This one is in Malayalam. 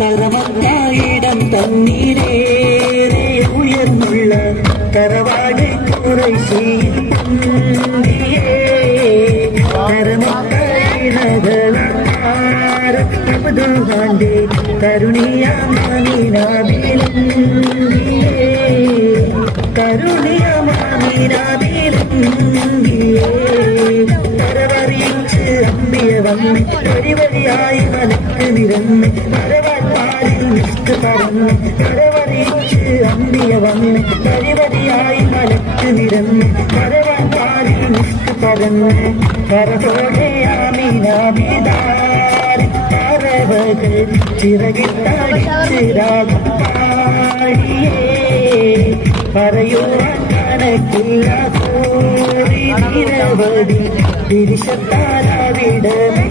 തറവത്തായിടം തന്നീരേറെ ഉയർന്നുള്ള തറവാട് കുറശീലകളാണ്ട് കരുണിയമാനീനാവിലറിയിച്ച് അമ്പിയ വന്ന് വരിവരിയായി മലക്ക് നിരന്ന് വരവാൽ നിഷ്ട് പറന്ന് വരവറിയിച്ച് അമ്പിയ വന്ന് വരിവരിയായി മലക്ക് നിരന്ന് വരവാൽ നിഷ്ട് പറന്ന് കരതോടെ ആമീനാവിതാർ പറവകൾ ചിറകിട്ടടിച്ചിരാകും പാടിയേ പറയുവാൻ കണക്കില്ല കൂടി നിരവധി തിരിശത്താരാവിടമേ